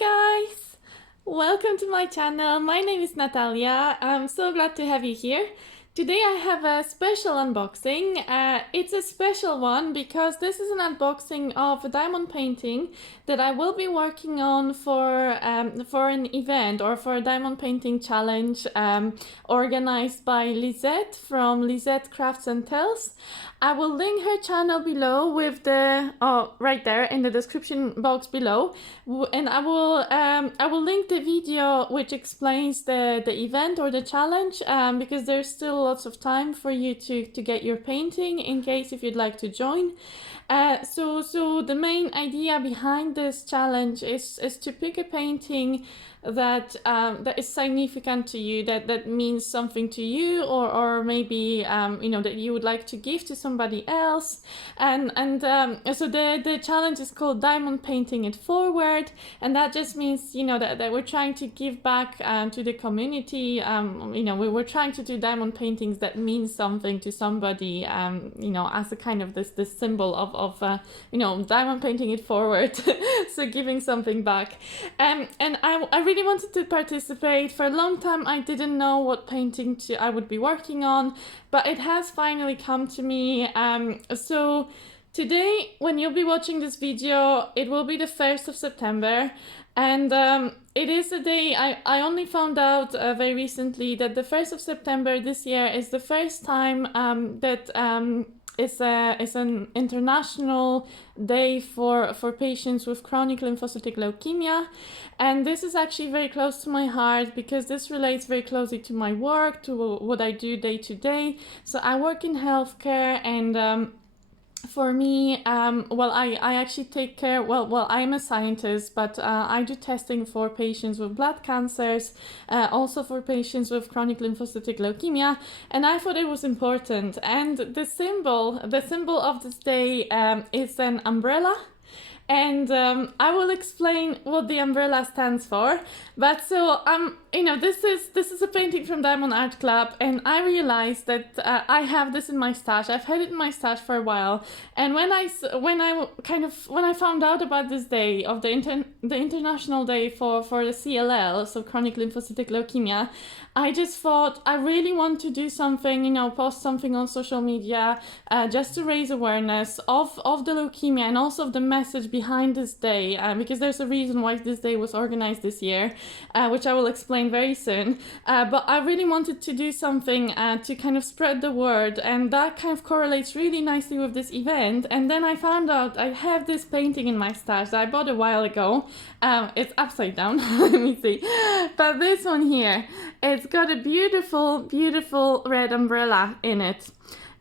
guys! Welcome to my channel. My name is Natalia. I'm so glad to have you here. Today I have a special unboxing. It's a special one because this is an unboxing of a diamond painting that I will be working on for an event or for a diamond painting challenge organized by Lisette from Lisette Crafts and Tells. I will link her channel below with the right there in the description box below, and I will link the video which explains the event or the challenge because there's still lots of time for you to get your painting in case if you'd like to join. So the main idea behind this challenge is to pick a painting that that is significant to you, that means something to you, or maybe that you would like to give to somebody else, and so the challenge is called Diamond Painting It Forward, and that just means that we're trying to give back to the community. We're trying to do diamond paintings that mean something to somebody, as a kind of this symbol of diamond painting it forward. So giving something back, and I really wanted to participate. For a long time I didn't know what painting I would be working on, but it has finally come to me. So today, when you'll be watching this video, it will be the 1st of September, and it is a day I only found out very recently that the 1st of September this year is the first time that it's an international day for patients with chronic lymphocytic leukemia, and this is actually very close to my heart because this relates very closely to my work, to what I do day to day. So I work in healthcare, and for me, I actually take care, I'm a scientist, but I do testing for patients with blood cancers, also for patients with chronic lymphocytic leukemia, and I thought it was important. And the symbol of this day is an umbrella. And I will explain what the umbrella stands for. But so this is a painting from Diamond Art Club, and I realized that I have this in my stash. I've had it in my stash for a while, and when I found out about this day of the international day for the CLL, so chronic lymphocytic leukemia, I just thought I really want to do something, post something on social media, just to raise awareness of the leukemia and also of the message behind this day, because there's a reason why this day was organized this year, which I will explain very soon. But I really wanted to do something to kind of spread the word, and that kind of correlates really nicely with this event. And then I found out I have this painting in my stash that I bought a while ago. It's upside down, let me see. But this one here, it's got a beautiful, beautiful red umbrella in it.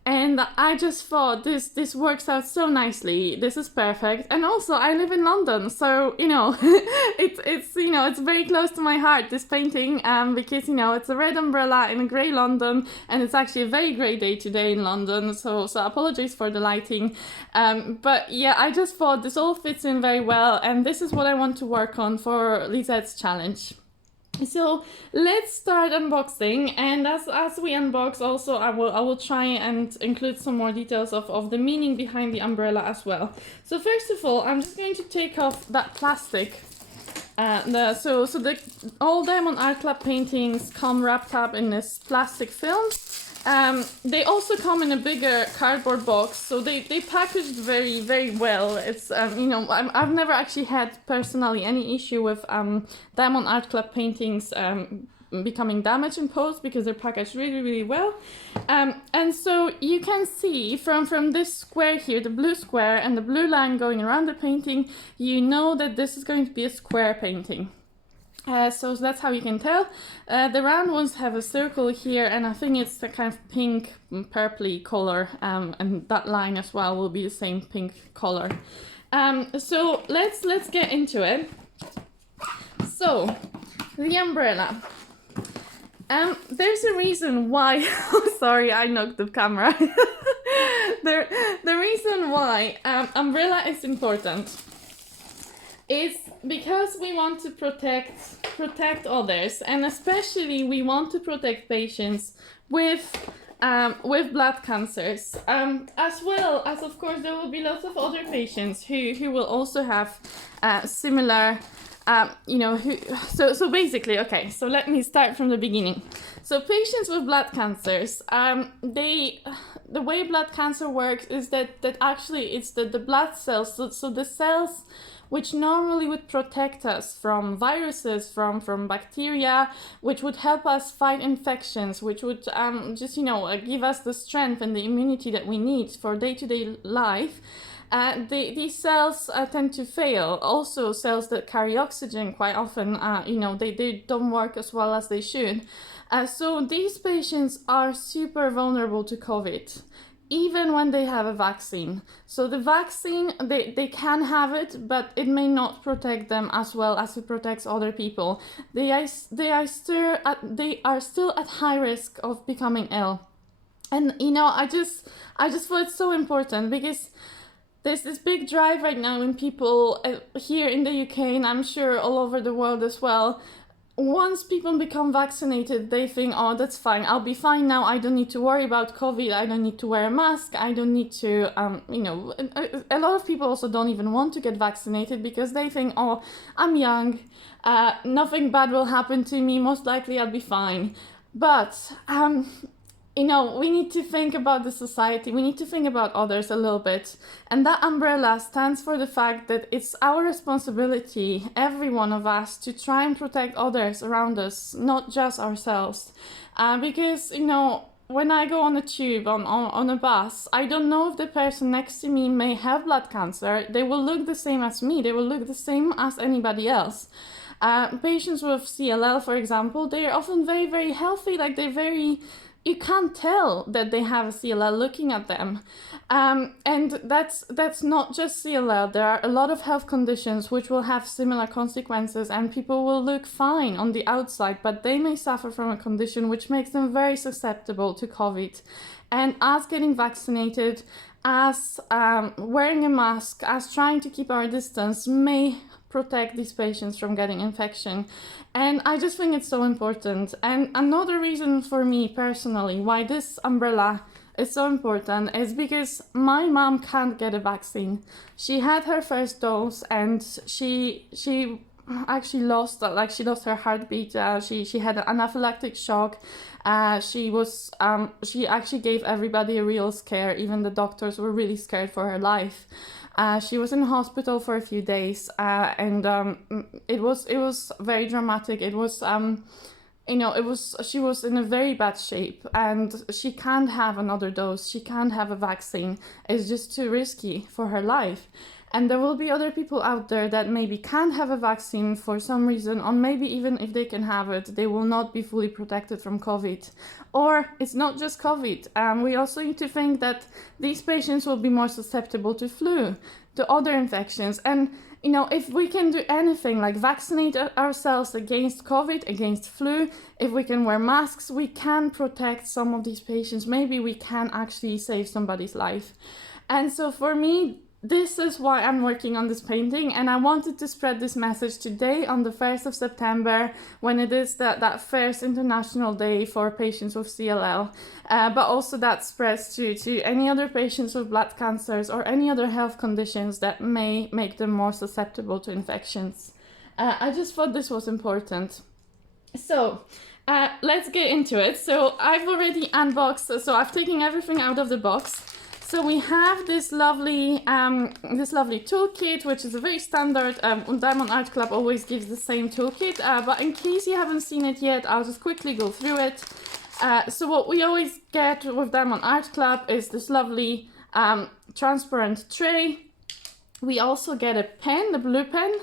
And I just thought this works out so nicely. This is perfect. And also I live in London, so it's very close to my heart, this painting, because it's a red umbrella in a grey London, and it's actually a very grey day today in London, so apologies for the lighting. But yeah, I just thought this all fits in very well, and this is what I want to work on for Lisette's challenge. So let's start unboxing, and as we unbox, also I will try and include some more details of the meaning behind the umbrella as well. So first of all, I'm just going to take off that plastic. All Diamond Art Club paintings come wrapped up in this plastic film. They also come in a bigger cardboard box, so they packaged very, very well. It's I've never actually had personally any issue with Diamond Art Club paintings becoming damaged in post because they're packaged really, really well. And so you can see from this square here, the blue square and the blue line going around the painting, that this is going to be a square painting. So that's how you can tell. The round ones have a circle here, and I think it's the kind of pink, purpley color, and that line as well will be the same pink color. So let's get into it. So the umbrella. There's a reason why. Sorry, I knocked the camera. The reason why umbrella is important is because we want to protect others, and especially we want to protect patients with blood cancers, as well as, of course, there will be lots of other patients who will also have similar So basically, okay, so let me start from the beginning. So patients with blood cancers, the way blood cancer works is that actually it's the blood cells, so the cells which normally would protect us from viruses, from bacteria, which would help us fight infections, which would give us the strength and the immunity that we need for day-to-day life. These cells tend to fail. Also, cells that carry oxygen quite often, they don't work as well as they should. So these patients are super vulnerable to COVID, even when they have a vaccine. So the vaccine, they can have it, but it may not protect them as well as it protects other people. They are still at high risk of becoming ill. And I just thought it's so important, because there's this big drive right now in people here in the UK, and I'm sure all over the world as well. Once people become vaccinated, they think, oh, that's fine, I'll be fine now, I don't need to worry about COVID, I don't need to wear a mask, I don't need to, a lot of people also don't even want to get vaccinated because they think, oh, I'm young, nothing bad will happen to me, most likely I'll be fine. But, we need to think about the society, we need to think about others a little bit. And that umbrella stands for the fact that it's our responsibility, every one of us, to try and protect others around us, not just ourselves. Because, when I go on a tube, on a bus, I don't know if the person next to me may have blood cancer. They will look the same as me, they will look the same as anybody else. Patients with CLL, for example, they are often very, very healthy, you can't tell that they have a CLL looking at them. And that's not just CLL. There are a lot of health conditions which will have similar consequences, and people will look fine on the outside, but they may suffer from a condition which makes them very susceptible to COVID. And as getting vaccinated, as wearing a mask, as trying to keep our distance may protect these patients from getting infection. And I just think it's so important. And another reason for me personally why this umbrella is so important is because my mom can't get a vaccine. She had her first dose and she actually lost her heartbeat. She had an anaphylactic shock. She actually gave everybody a real scare. Even the doctors were really scared for her life. She was in hospital for a few days, and it was very dramatic. It was, she was in a very bad shape, and she can't have another dose. She can't have a vaccine. It's just too risky for her life. And there will be other people out there that maybe can't have a vaccine for some reason, or maybe even if they can have it, they will not be fully protected from COVID. Or it's not just COVID. We also need to think that these patients will be more susceptible to flu, to other infections. And, if we can do anything like vaccinate ourselves against COVID, against flu, if we can wear masks, we can protect some of these patients. Maybe we can actually save somebody's life. And so for me, this is why I'm working on this painting, and I wanted to spread this message today on the 1st of September, when it is that first International Day for patients with CLL, but also that spreads to any other patients with blood cancers or any other health conditions that may make them more susceptible to infections. I just thought this was important. So let's get into it. So I've already unboxed, so I've taken everything out of the box. So we have this lovely toolkit, which is a very standard. Diamond Art Club always gives the same toolkit, but in case you haven't seen it yet, I'll just quickly go through it. So what we always get with Diamond Art Club is this lovely transparent tray. We also get a pen, the blue pen.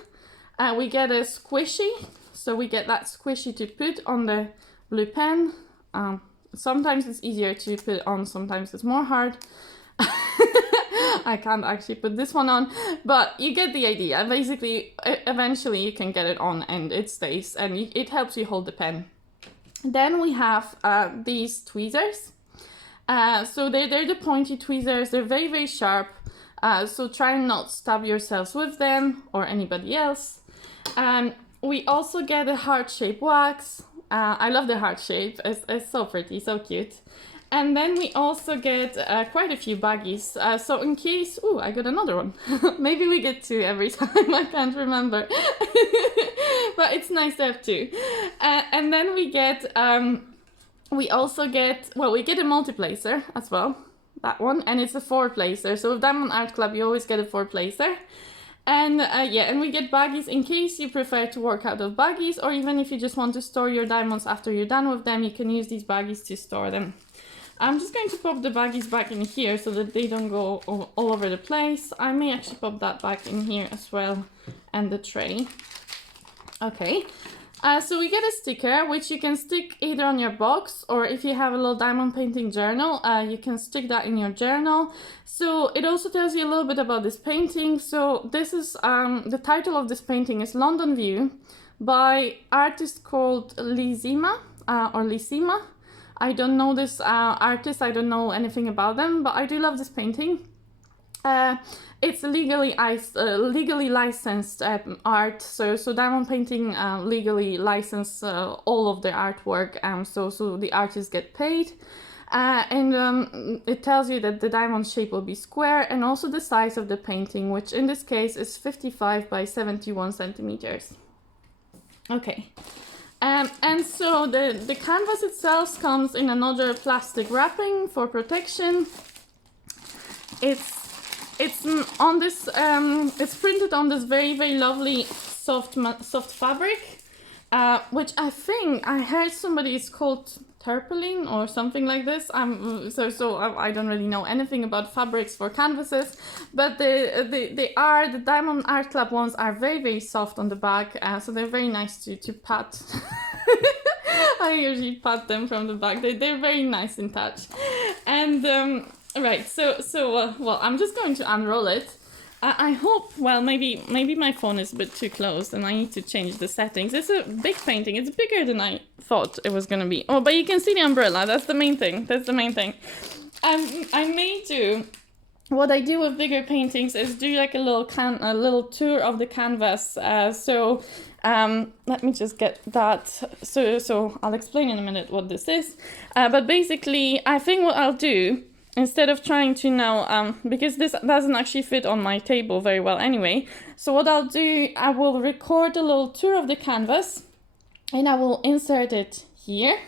We get a squishy, so we get that squishy to put on the blue pen. Sometimes it's easier to put on, sometimes it's more hard. I can't actually put this one on, but you get the idea. Basically, eventually you can get it on and it stays, and it helps you hold the pen. Then we have these tweezers. So they're the pointy tweezers. They're very, very sharp. So try and not stab yourselves with them or anybody else. We also get a heart-shaped wax. I love the heart shape. It's so pretty, so cute. And then we also get quite a few baggies. So in case... Ooh, I got another one. Maybe we get two every time. I can't remember. but it's nice to have two. And then we get, we also get, well, we get a multi-placer as well, that one, and it's a 4-placer. So with Diamond Art Club, you always get a 4-placer. And yeah, and we get baggies in case you prefer to work out of baggies, or even if you just want to store your diamonds after you're done with them, you can use these baggies to store them. I'm just going to pop the baggies back in here so that they don't go all over the place. I may actually pop that back in here as well, and the tray. Okay, so we get a sticker, which you can stick either on your box, or if you have a little diamond painting journal, you can stick that in your journal. So it also tells you a little bit about this painting. So this is, the title of this painting is London View by artist called Lisima, or Lisima. I don't know this artist, I don't know anything about them, but I do love this painting. It's legally licensed art, so diamond painting legally license all of the artwork, so the artists get paid. And it tells you that the diamond shape will be square, and also the size of the painting, which in this case is 55 by 71 centimeters. Okay. And so the canvas itself comes in another plastic wrapping for protection. It's on this it's printed on this very, very lovely soft fabric, which I think I heard somebody is called tarpaulin or something like this. So I don't really know anything about fabrics for canvases, but the Diamond Art Club ones are very, very soft on the back, so they're very nice to pat. I usually pat them from the back. They're very nice in touch. And right, so well, I'm just going to unroll it. I hope, well, maybe my phone is a bit too close and I need to change the settings. It's a big painting. It's bigger than I thought it was going to be. Oh, but you can see the umbrella. That's the main thing. I may do, what I do with bigger paintings is do like a little tour of the canvas. Let me just get that. So I'll explain in a minute what this is. But basically, I think what I'll do, instead of trying to now, because this doesn't actually fit on my table very well anyway, so what I'll do, I will record a little tour of the canvas and I will insert it here.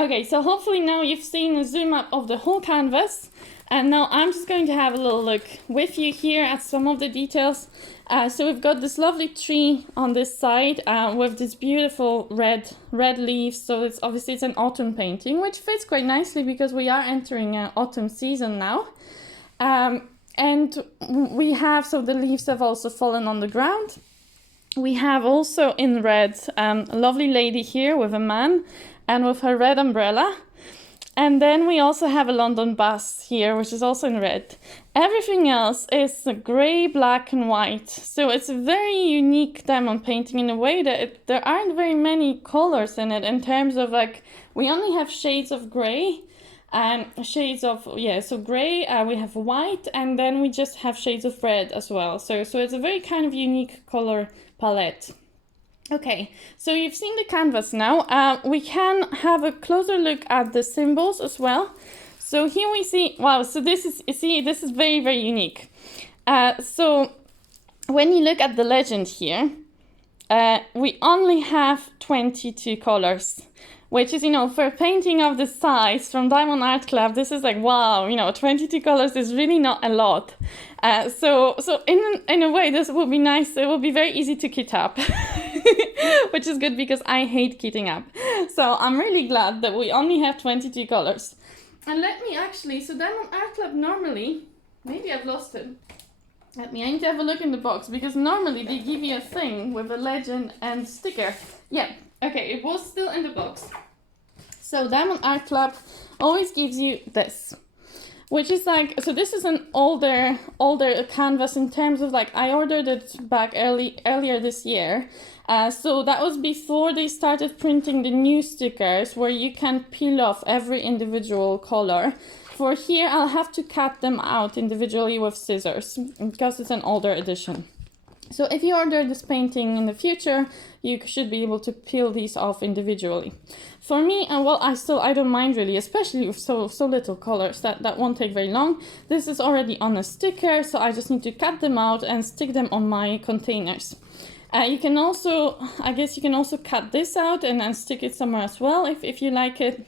Okay, so hopefully now you've seen a zoom up of the whole canvas, and now I'm just going to have a little look with you here at some of the details. So we've got this lovely tree on this side with this beautiful red leaves. So it's obviously it's an autumn painting, which fits quite nicely because we are entering autumn season now. And we have, so the leaves have also fallen on the ground. We have also in red a lovely lady here with a man and with her red umbrella. And then we also have a London bus here, which is also in red. Everything else is grey, black and white. So it's a very unique diamond painting in a way that there aren't very many colors in it in terms of like, we only have shades of grey and shades of, so grey, we have white, and then we just have shades of red as well. So it's a very kind of unique color palette. Okay, so you've seen the canvas now. We can have a closer look at the symbols as well. So here we see, wow, so this is, you see, this is very, very unique. So when you look at the legend here, we only have 22 colors, which is, you know, for a painting of this size from Diamond Art Club, this is like, wow, you know, 22 colors is really not a lot. So in a way, this would be nice. It will be very easy to kit up, which is good because I hate kitting up. So I'm really glad that we only have 22 colors. And let me actually, so Diamond Art Club normally, maybe I've lost it. I need to have a look in the box because normally they give you a thing with a legend and sticker. Yeah, okay, it was still in the box. So Diamond Art Club always gives you this, which is like, so this is an older canvas in terms of like, I ordered it back earlier this year. So that was before they started printing the new stickers where you can peel off every individual color. For here, I'll have to cut them out individually with scissors because it's an older edition. So if you order this painting in the future, you should be able to peel these off individually. For me, well, I don't mind really, especially with so little colors, that won't take very long. This is already on a sticker, so I just need to cut them out and stick them on my containers. You can also, I guess you can also cut this out and then stick it somewhere as well if you like it.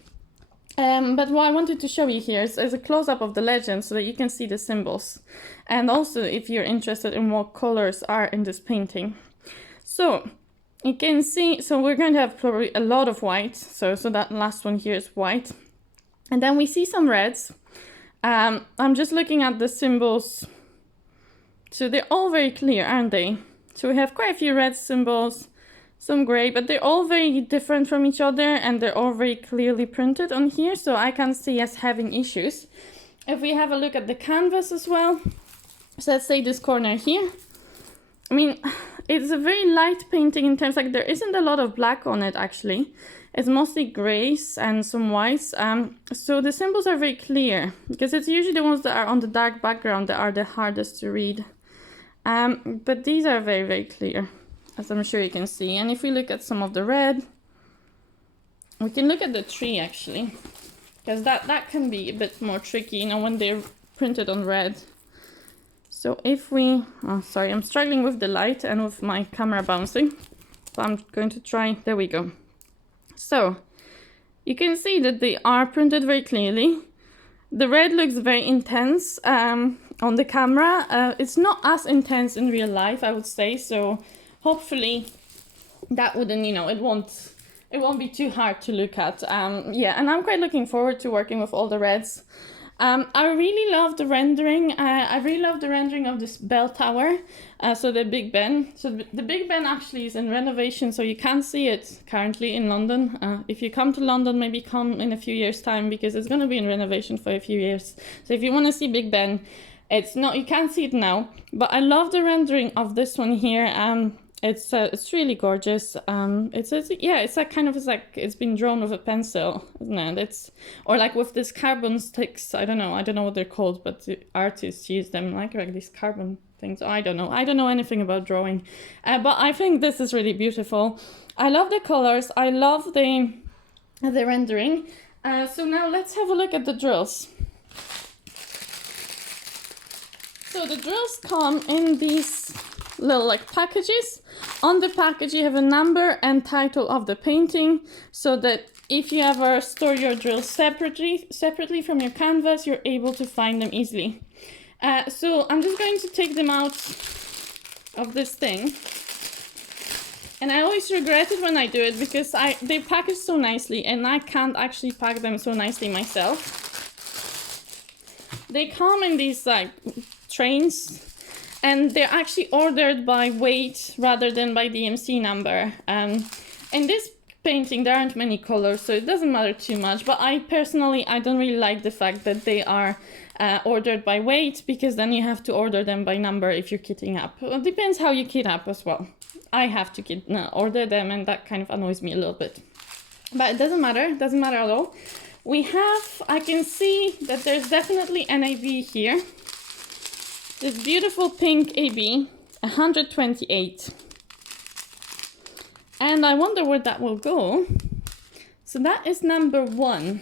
But what I wanted to show you here is a close-up of the legend so that you can see the symbols. And also if you're interested in what colors are in this painting. So you can see, so we're going to have probably a lot of white. So that last one here is white. And then we see some reds. I'm just looking at the symbols. So they're all very clear, aren't they? So we have quite a few red symbols. Some gray, but they're all very different from each other and they're all very clearly printed on here, so I can't see us having issues. If we have a look at the canvas as well, so let's say this corner here. I mean, it's a very light painting in terms, like there isn't a lot of black on it actually. It's mostly grays and some whites. So the symbols are very clear because it's usually the ones that are on the dark background that are the hardest to read. But these are very, very clear, as I'm sure you can see. And if we look at some of the red, we can look at the tree actually, because that can be a bit more tricky, you know, when they're printed on red. So if we, oh sorry, I'm struggling with the light and with my camera bouncing, so I'm going to try, there we go. So you can see that they are printed very clearly. The red looks very intense on the camera. It's not as intense in real life, I would say, so hopefully that wouldn't, you know, it won't be too hard to look at. Yeah, and I'm quite looking forward to working with all the reds. I really love the rendering. I really love the rendering of this bell tower. So the Big Ben. So the Big Ben actually is in renovation, so you can't see it currently in London. If you come to London, maybe come in a few years' time because it's going to be in renovation for a few years. So if you want to see Big Ben, it's not, you can't see it now. But I love the rendering of this one here. It's really gorgeous. It's like kind of, it's like it's been drawn with a pencil, isn't it? It's, or like with these carbon sticks. I don't know what they're called, but the artists use them like these carbon things. I don't know anything about drawing, but I think this is really beautiful. I love the colors. I love the rendering. So now let's have a look at the drills. So the drills come in these little like packages. On the package you have a number and title of the painting, so that if you ever store your drills separately from your canvas, you're able to find them easily. So I'm just going to take them out of this thing, and I always regret it when I do it because they package so nicely and I can't actually pack them so nicely myself. They come in these like trains, and they're actually ordered by weight rather than by DMC number. In this painting there aren't many colors, so it doesn't matter too much, but I personally don't really like the fact that they are ordered by weight, because then you have to order them by number if you're kitting up. Well, it depends how you kit up as well. I have to order them, and that kind of annoys me a little bit. But it doesn't matter at all. I can see that there's definitely an AB here. This beautiful pink AB, 128. And I wonder where that will go. So that is number 1.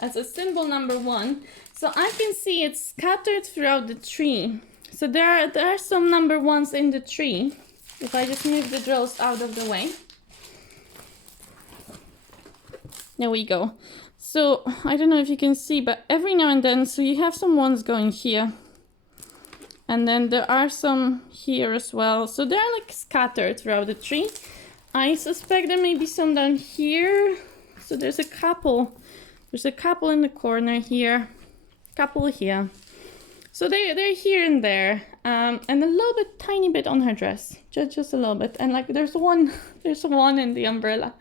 That's a symbol number 1. So I can see it's scattered throughout the tree. So there are some number 1s in the tree. If I just move the drills out of the way. There we go. So I don't know if you can see, but every now and then, so you have some ones going here. And then there are some here as well. So they're like scattered throughout the tree. I suspect there may be some down here. So there's a couple. There's a couple in the corner here. Couple here. So they're here and there. And a little bit, tiny bit on her dress. Just a little bit. And like there's one in the umbrella.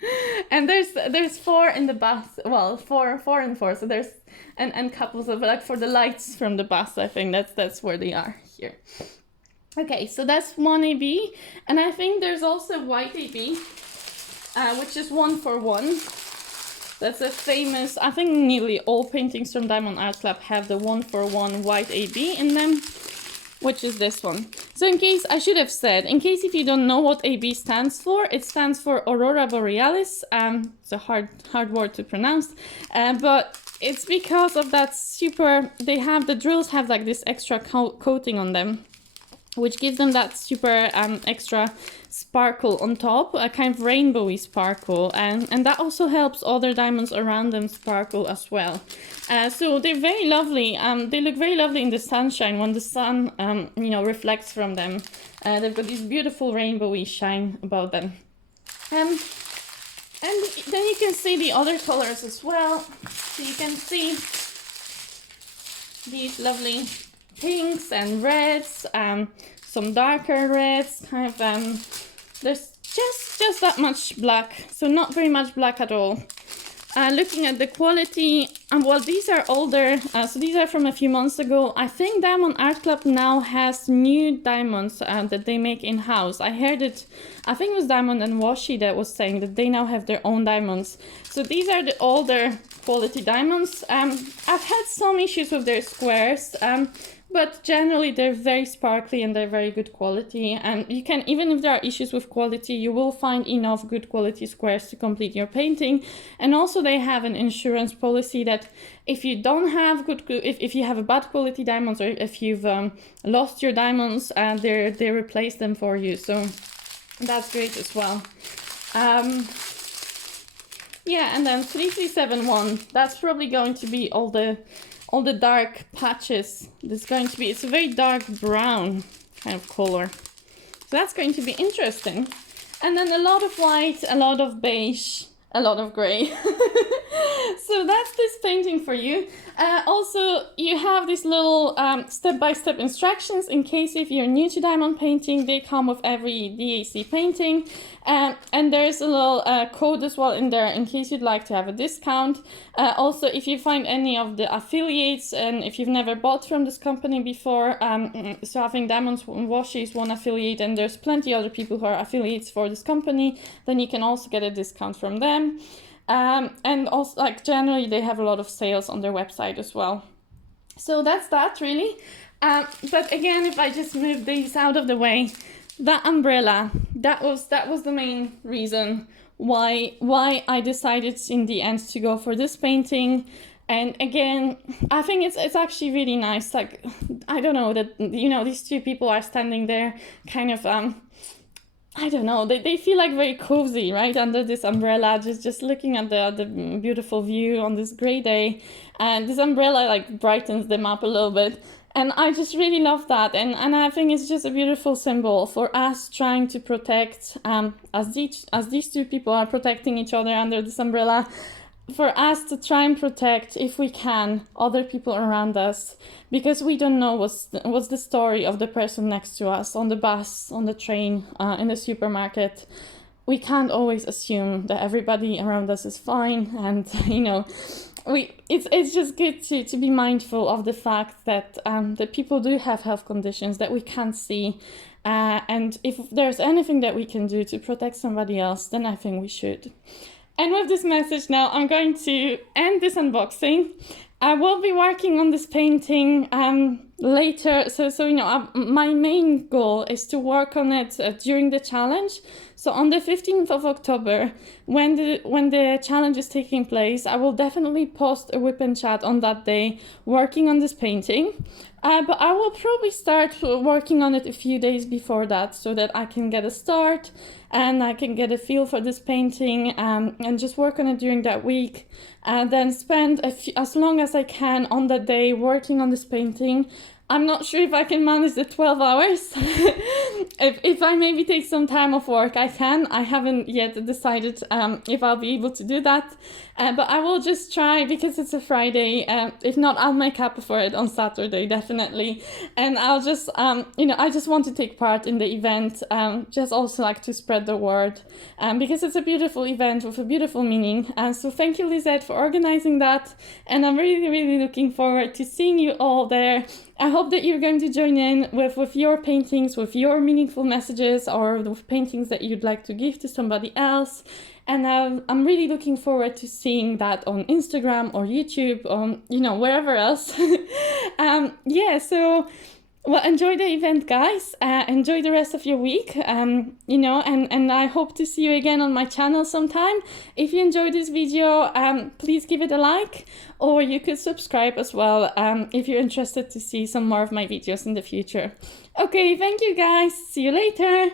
And there's 4 in the bus. Well, four and 4. So there's and couples of like for the lights from the bus, I think that's where they are here. Okay, so that's one AB. And I think there's also white AB, which is 1 for 1. That's a famous, I think nearly all paintings from Diamond Art Club have the 1 for 1 white AB in them, which is this one. So in case, I should have said, in case if you don't know what AB stands for, it stands for Aurora Borealis. It's a hard word to pronounce, but it's because of that super, the drills have like this extra coating on them, which gives them that super extra sparkle on top, a kind of rainbowy sparkle, and that also helps other diamonds around them sparkle as well. So they're very lovely. They look very lovely in the sunshine when the sun reflects from them. They've got this beautiful rainbowy shine about them. And then you can see the other colors as well. So you can see these lovely pinks and reds, some darker reds, kind of there's just that much black, so not very much black at all. Looking at the quality, well, these are older, so these are from a few months ago. I think Diamond Art Club now has new diamonds that they make in-house. I heard it, I think it was Diamond and Washi that was saying that they now have their own diamonds. So these are the older quality diamonds. I've had some issues with their squares, but generally they're very sparkly and they're very good quality. And you can, even if there are issues with quality, you will find enough good quality squares to complete your painting. And also they have an insurance policy that if you don't have good, if you have a bad quality diamonds, or if you've lost your diamonds, they replace them for you. So that's great as well. Yeah, and then 3371, that's probably going to be all the dark patches. It's a very dark brown kind of color. So that's going to be interesting. And then a lot of white, a lot of beige, a lot of gray. So that's this painting for you. Also, you have these little step-by-step instructions in case if you're new to diamond painting. They come with every DAC painting. And there's a little code as well in there in case you'd like to have a discount. Also, if you find any of the affiliates and if you've never bought from this company before, so I think Diamonds Washi is one affiliate and there's plenty other people who are affiliates for this company, then you can also get a discount from them. And also, like, generally they have a lot of sales on their website as well. So that's that really. But again, if I just move these out of the way, that umbrella, that was the main reason why I decided in the end to go for this painting. And again, I think it's actually really nice. Like, I don't know, that, you know, these two people are standing there kind of, I don't know, they feel like very cozy, right, under this umbrella, just looking at the beautiful view on this gray day. And this umbrella like brightens them up a little bit. And I just really love that. And I think it's just a beautiful symbol for us trying to protect, as these two people are protecting each other under this umbrella, for us to try and protect, if we can, other people around us, because we don't know what's the story of the person next to us, on the bus, on the train, in the supermarket. We can't always assume that everybody around us is fine, and you know, it's just good to be mindful of the fact that that people do have health conditions that we can't see, and if there's anything that we can do to protect somebody else, then I think we should. And with this message now, I'm going to end this unboxing. I will be working on this painting later. So you know, my main goal is to work on it during the challenge. So on the 15th of October, when the challenge is taking place, I will definitely post a whip and chat on that day, working on this painting. But I will probably start working on it a few days before that, so that I can get a start and I can get a feel for this painting, and just work on it during that week, and then spend as long as I can on that day working on this painting. I'm not sure if I can manage the 12 hours. if I maybe take some time off work, I can. I haven't yet decided if I'll be able to do that. But I will just try, because it's a Friday. If not, I'll make up for it on Saturday, definitely. And I'll just, you know, I just want to take part in the event, just also like to spread the word, because it's a beautiful event with a beautiful meaning. So thank you, Lisette, for organizing that. And I'm really, really looking forward to seeing you all there. I hope that you're going to join in with your paintings, with your meaningful messages, or with paintings that you'd like to give to somebody else. And I'm really looking forward to seeing that on Instagram or YouTube, or, you know, wherever else. Yeah, so, well, enjoy the event, guys. Enjoy the rest of your week, you know, and I hope to see you again on my channel sometime. If you enjoyed this video, please give it a like, or you could subscribe as well, if you're interested to see some more of my videos in the future. Okay, thank you, guys. See you later.